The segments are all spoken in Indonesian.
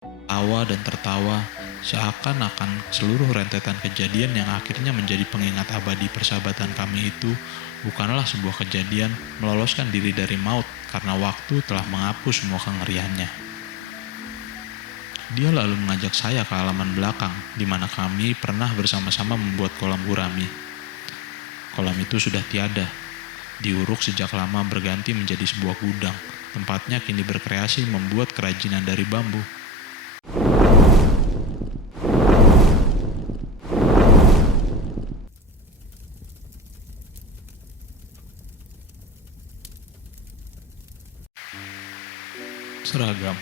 Tawa dan tertawa, seakan-akan seluruh rentetan kejadian yang akhirnya menjadi pengingat abadi persahabatan kami itu bukanlah sebuah kejadian meloloskan diri dari maut karena waktu telah menghapus semua kengeriannya. Dia lalu mengajak saya ke halaman belakang, di mana kami pernah bersama-sama membuat kolam gurami. Kolam itu sudah tiada, diuruk sejak lama berganti menjadi sebuah gudang. Tempatnya kini berkreasi membuat kerajinan dari bambu. Seragam.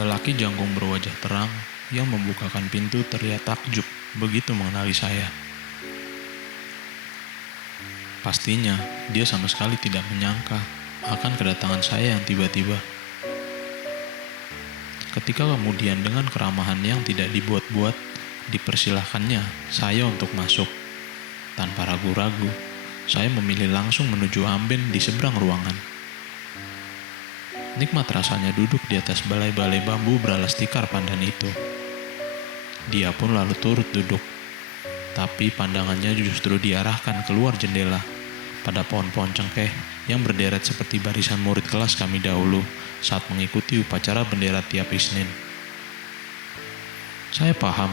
Lelaki jangkung berwajah terang yang membukakan pintu terlihat takjub begitu mengenali saya. Pastinya, dia sama sekali tidak menyangka akan kedatangan saya yang tiba-tiba. Ketika kemudian dengan keramahan yang tidak dibuat-buat, dipersilahkannya saya untuk masuk. Tanpa ragu-ragu, saya memilih langsung menuju amben di seberang ruangan. Nikmat rasanya duduk di atas balai-balai bambu beralas tikar pandan itu. Dia pun lalu turut duduk, tapi pandangannya justru diarahkan keluar jendela pada pohon-pohon cengkeh yang berderet seperti barisan murid kelas kami dahulu saat mengikuti upacara bendera tiap Isnin. Saya paham,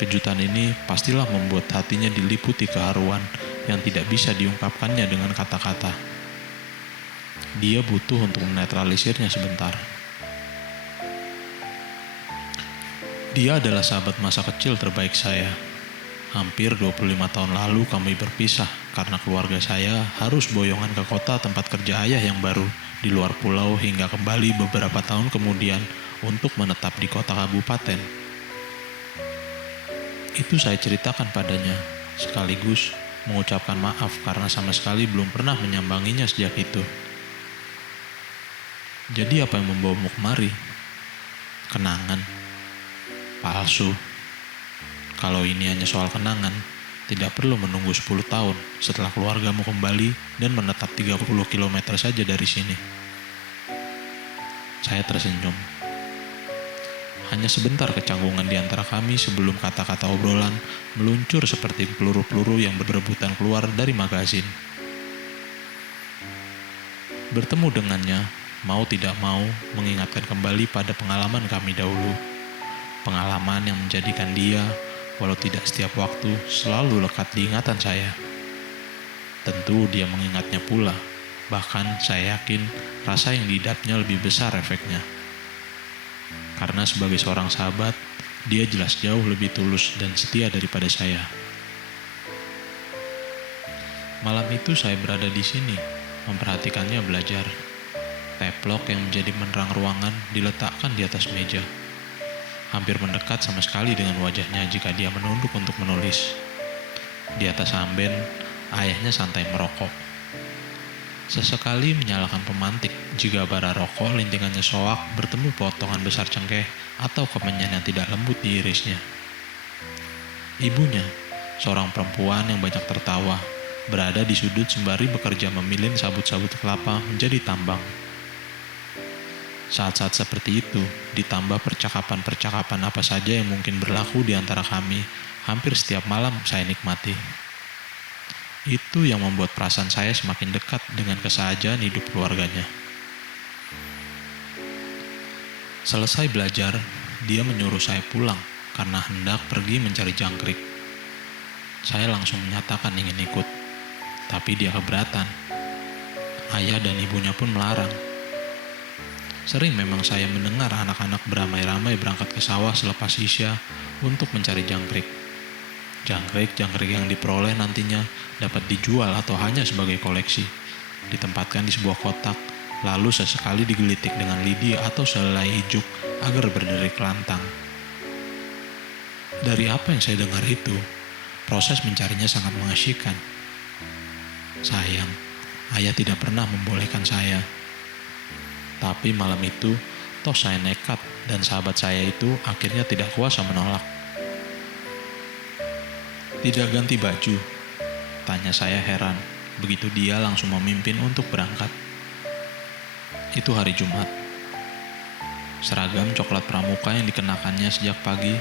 kejutan ini pastilah membuat hatinya diliputi keharuan yang tidak bisa diungkapkannya dengan kata-kata. Dia butuh untuk menetralisirnya sebentar. Dia adalah sahabat masa kecil terbaik saya. Hampir 25 tahun lalu kami berpisah karena keluarga saya harus boyongan ke kota tempat kerja ayah yang baru di luar pulau hingga kembali beberapa tahun kemudian untuk menetap di kota kabupaten. Itu saya ceritakan padanya, sekaligus mengucapkan maaf karena sama sekali belum pernah menyambanginya sejak itu. Jadi apa yang membawamu kemari? Kenangan. Palsu. Kalau ini hanya soal kenangan, tidak perlu menunggu 10 tahun setelah keluargamu kembali dan menetap 30 km saja dari sini. Saya tersenyum. Hanya sebentar kecanggungan di antara kami sebelum kata-kata obrolan meluncur seperti peluru-peluru yang berebutan keluar dari magazin. Bertemu dengannya, mau tidak mau mengingatkan kembali pada pengalaman kami dahulu. Pengalaman yang menjadikan dia, walau tidak setiap waktu, selalu lekat di ingatan saya. Tentu dia mengingatnya pula, bahkan saya yakin rasa yang diidapnya lebih besar efeknya. Karena sebagai seorang sahabat, dia jelas jauh lebih tulus dan setia daripada saya. Malam itu saya berada di sini, memperhatikannya belajar. Teplok yang menjadi penerang ruangan diletakkan di atas meja. Hampir mendekat sama sekali dengan wajahnya jika dia menunduk untuk menulis. Di atas amben, ayahnya santai merokok. Sesekali menyalakan pemantik jika bara rokok lintingannya soak bertemu potongan besar cengkeh atau kemenyan yang tidak lembut di irisnya. Ibunya, seorang perempuan yang banyak tertawa, berada di sudut sembari bekerja memilin sabut-sabut kelapa menjadi tambang. Saat-saat seperti itu, ditambah percakapan-percakapan apa saja yang mungkin berlaku di antara kami, hampir setiap malam saya nikmati. Itu yang membuat perasaan saya semakin dekat dengan kesahajaan hidup keluarganya. Selesai belajar, dia menyuruh saya pulang karena hendak pergi mencari jangkrik. Saya langsung menyatakan ingin ikut, tapi dia keberatan. Ayah dan ibunya pun melarang. Sering memang saya mendengar anak-anak beramai-ramai berangkat ke sawah selepas Isya untuk mencari jangkrik. Jangkrik yang diperoleh nantinya dapat dijual atau hanya sebagai koleksi. Ditempatkan di sebuah kotak, lalu sesekali digelitik dengan lidi atau selai ijuk agar berderik lantang. Dari apa yang saya dengar itu, proses mencarinya sangat mengasyikkan. Sayang, ayah tidak pernah membolehkan saya. Tapi malam itu, toh saya nekat dan sahabat saya itu akhirnya tidak kuasa menolak. Tidak ganti baju? Tanya saya heran, begitu dia langsung memimpin untuk berangkat. Itu hari Jumat. Seragam coklat pramuka yang dikenakannya sejak pagi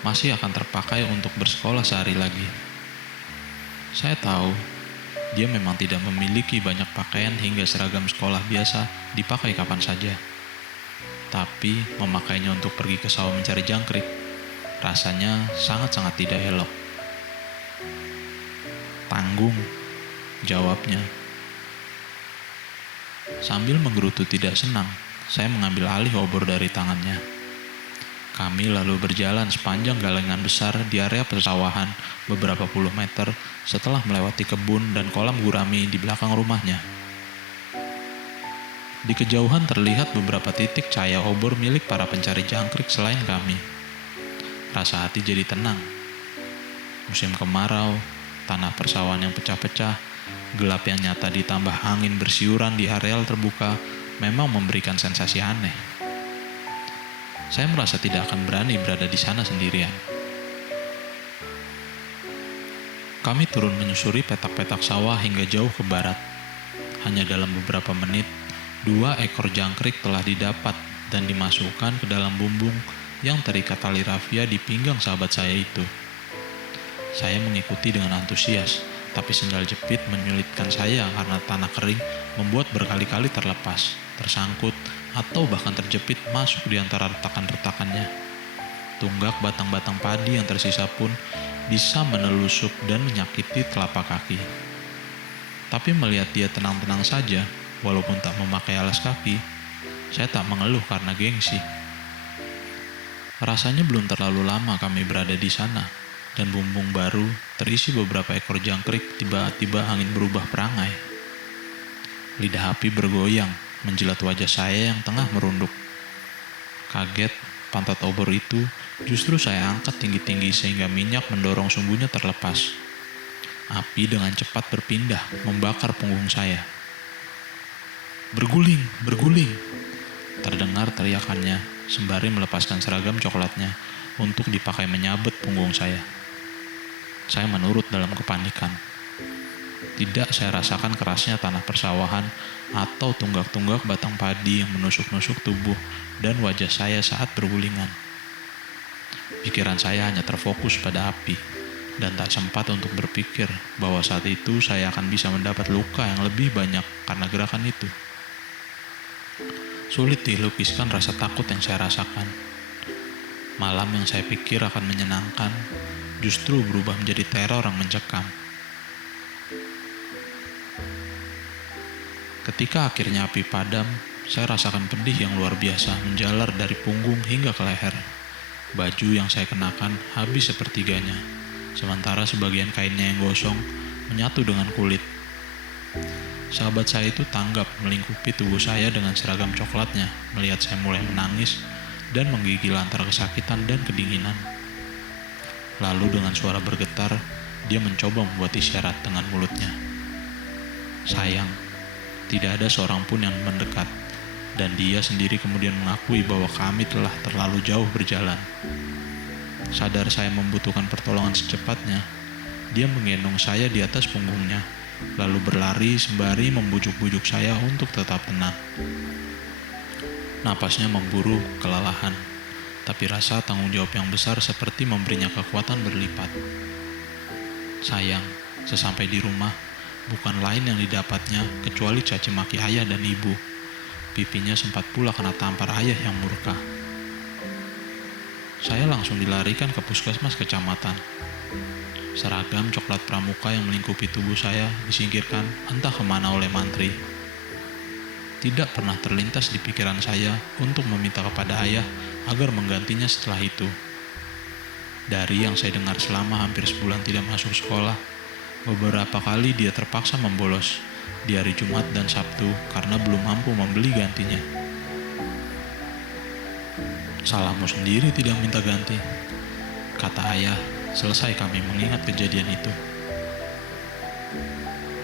masih akan terpakai untuk bersekolah sehari lagi. Saya tahu, dia memang tidak memiliki banyak pakaian hingga seragam sekolah biasa dipakai kapan saja. Tapi memakainya untuk pergi ke sawah mencari jangkrik, rasanya sangat-sangat tidak elok. Tanggung, jawabnya. Sambil menggerutu tidak senang, saya mengambil alih obor dari tangannya. Kami lalu berjalan sepanjang galengan besar di area persawahan beberapa puluh meter setelah melewati kebun dan kolam gurami di belakang rumahnya. Di kejauhan terlihat beberapa titik cahaya obor milik para pencari jangkrik selain kami. Rasa hati jadi tenang. Musim kemarau, tanah persawahan yang pecah-pecah, gelap yang nyata ditambah angin bersiuran di areal terbuka memang memberikan sensasi aneh. Saya merasa tidak akan berani berada di sana sendirian. Kami turun menyusuri petak-petak sawah hingga jauh ke barat. Hanya dalam beberapa menit, 2 ekor jangkrik telah didapat dan dimasukkan ke dalam bumbung yang terikat tali rafia di pinggang sahabat saya itu. Saya mengikuti dengan antusias, tapi sendal jepit menyulitkan saya karena tanah kering membuat berkali-kali terlepas, tersangkut, atau bahkan terjepit masuk di antara retakan-retakannya. Tunggak batang-batang padi yang tersisa pun bisa menelusup dan menyakiti telapak kaki. Tapi melihat dia tenang-tenang saja, walaupun tak memakai alas kaki, saya tak mengeluh karena gengsi. Rasanya belum terlalu lama kami berada di sana, dan bumbung baru terisi beberapa ekor jangkrik tiba-tiba angin berubah perangai. Lidah api bergoyang, menjilat wajah saya yang tengah merunduk. Kaget, pantat obor itu justru saya angkat tinggi-tinggi sehingga minyak mendorong sumbunya terlepas. Api dengan cepat berpindah, membakar punggung saya. Berguling, berguling. Terdengar teriakannya, sembari melepaskan seragam coklatnya untuk dipakai menyabet punggung saya. Saya menurut dalam kepanikan. Tidak saya rasakan kerasnya tanah persawahan atau tunggak-tunggak batang padi yang menusuk-nusuk tubuh dan wajah saya saat bergulingan. Pikiran saya hanya terfokus pada api dan tak sempat untuk berpikir bahwa saat itu saya akan bisa mendapat luka yang lebih banyak karena gerakan itu. Sulit dilukiskan rasa takut yang saya rasakan. Malam yang saya pikir akan menyenangkan justru berubah menjadi teror yang mencekam. Ketika akhirnya api padam, saya rasakan pedih yang luar biasa menjalar dari punggung hingga ke leher. Baju yang saya kenakan habis sepertiganya, sementara sebagian kainnya yang gosong menyatu dengan kulit. Sahabat saya itu tanggap melingkupi tubuh saya dengan seragam coklatnya, melihat saya mulai menangis dan menggigil antara kesakitan dan kedinginan. Lalu dengan suara bergetar, dia mencoba membuat isyarat dengan mulutnya. Sayang, tidak ada seorang pun yang mendekat, dan dia sendiri kemudian mengakui bahwa kami telah terlalu jauh berjalan. Sadar saya membutuhkan pertolongan secepatnya, dia menggendong saya di atas punggungnya, lalu berlari sembari membujuk-bujuk saya untuk tetap tenang. Napasnya memburu, kelelahan, tapi rasa tanggung jawab yang besar seperti memberinya kekuatan berlipat. Sayang, sesampai di rumah, bukan lain yang didapatnya kecuali caci maki ayah dan ibu. Pipinya sempat pula kena tampar ayah yang murka. Saya langsung dilarikan ke puskesmas kecamatan. Seragam coklat pramuka yang melingkupi tubuh saya disingkirkan entah kemana oleh mantri. Tidak pernah terlintas di pikiran saya untuk meminta kepada ayah agar menggantinya setelah itu. Dari yang saya dengar selama hampir sebulan tidak masuk sekolah, beberapa kali dia terpaksa membolos di hari Jumat dan Sabtu karena belum mampu membeli gantinya. Salahmu sendiri tidak minta ganti, kata ayah selesai kami mengingat kejadian itu.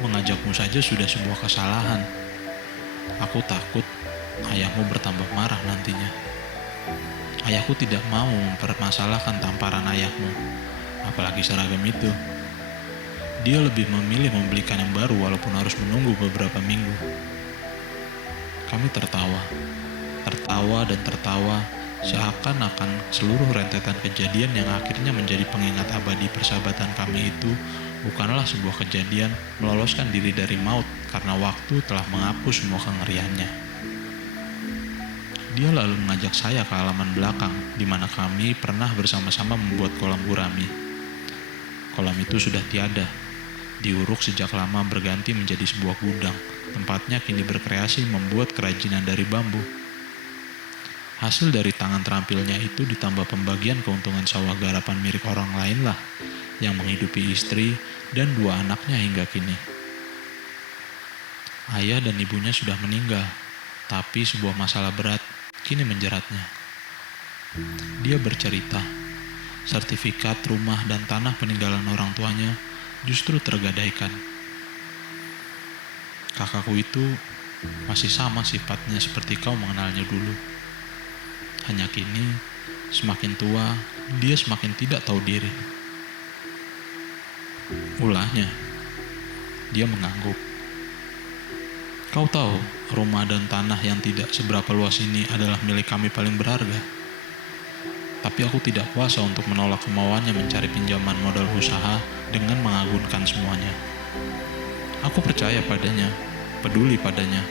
Mengajakmu saja sudah sebuah kesalahan. Aku takut ayahmu bertambah marah nantinya. Ayahku tidak mau mempermasalahkan tamparan ayahmu, apalagi seragam itu. Dia lebih memilih membelikan yang baru walaupun harus menunggu beberapa minggu. Kami tertawa. tertawa dan tertawa, seakan-akan seluruh rentetan kejadian yang akhirnya menjadi pengingat abadi persahabatan kami itu bukanlah sebuah kejadian meloloskan diri dari maut karena waktu telah menghapus semua kengeriannya. Dia lalu mengajak saya ke halaman belakang, di mana kami pernah bersama-sama membuat kolam gurami. Kolam itu sudah tiada, diuruk sejak lama berganti menjadi sebuah gudang. Tempatnya kini berkreasi membuat kerajinan dari bambu. Hasil dari tangan terampilnya itu ditambah pembagian keuntungan sawah garapan milik orang lain lah, yang menghidupi istri dan 2 anaknya hingga kini. Ayah dan ibunya sudah meninggal, tapi sebuah masalah berat kini menjeratnya. Dia bercerita, sertifikat rumah dan tanah peninggalan orang tuanya justru tergadaikan. Kakakku itu masih sama sifatnya seperti kau mengenalnya dulu. Hanya kini, semakin tua, dia semakin tidak tahu diri. Ulahnya, dia mengangguk. Kau tahu, rumah dan tanah yang tidak seberapa luas ini adalah milik kami paling berharga. Tapi aku tidak kuasa untuk menolak kemauannya mencari pinjaman modal usaha dengan mengagunkan semuanya. Aku percaya padanya, peduli padanya.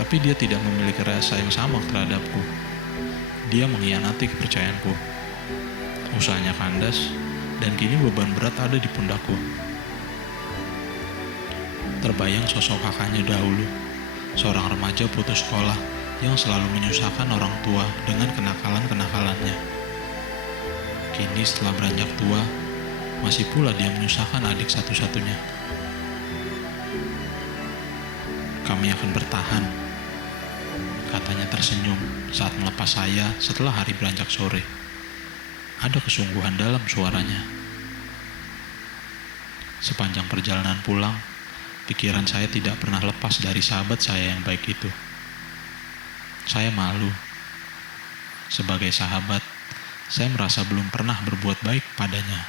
Tapi dia tidak memiliki rasa yang sama terhadapku. Dia mengkhianati kepercayaanku. Usahanya kandas, dan kini beban berat ada di pundakku. Terbayang sosok kakaknya dahulu, seorang remaja putus sekolah yang selalu menyusahkan orang tua dengan kenakalan-kenakalannya. Kini setelah beranjak tua, masih pula dia menyusahkan adik satu-satunya. Kami akan bertahan, katanya tersenyum saat melepas saya setelah hari beranjak sore. Ada kesungguhan dalam suaranya. Sepanjang perjalanan pulang, pikiran saya tidak pernah lepas dari sahabat saya yang baik itu. Saya malu. Sebagai sahabat, saya merasa belum pernah berbuat baik padanya.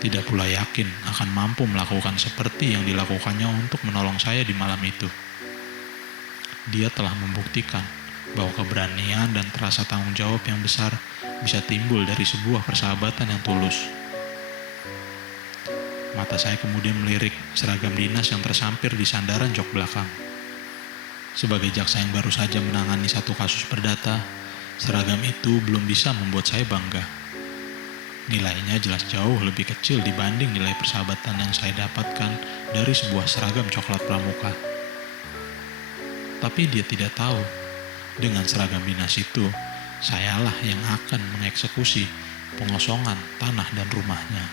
Tidak pula yakin akan mampu melakukan seperti yang dilakukannya untuk menolong saya di malam itu. Dia telah membuktikan bahwa keberanian dan rasa tanggung jawab yang besar bisa timbul dari sebuah persahabatan yang tulus. Mata saya kemudian melirik seragam dinas yang tersampir di sandaran jok belakang. Sebagai jaksa yang baru saja menangani satu kasus perdata, seragam itu belum bisa membuat saya bangga. Nilainya jelas jauh lebih kecil dibanding nilai persahabatan yang saya dapatkan dari sebuah seragam coklat pramuka. Tapi dia tidak tahu, dengan seragam dinas itu, sayalah yang akan mengeksekusi pengosongan tanah dan rumahnya.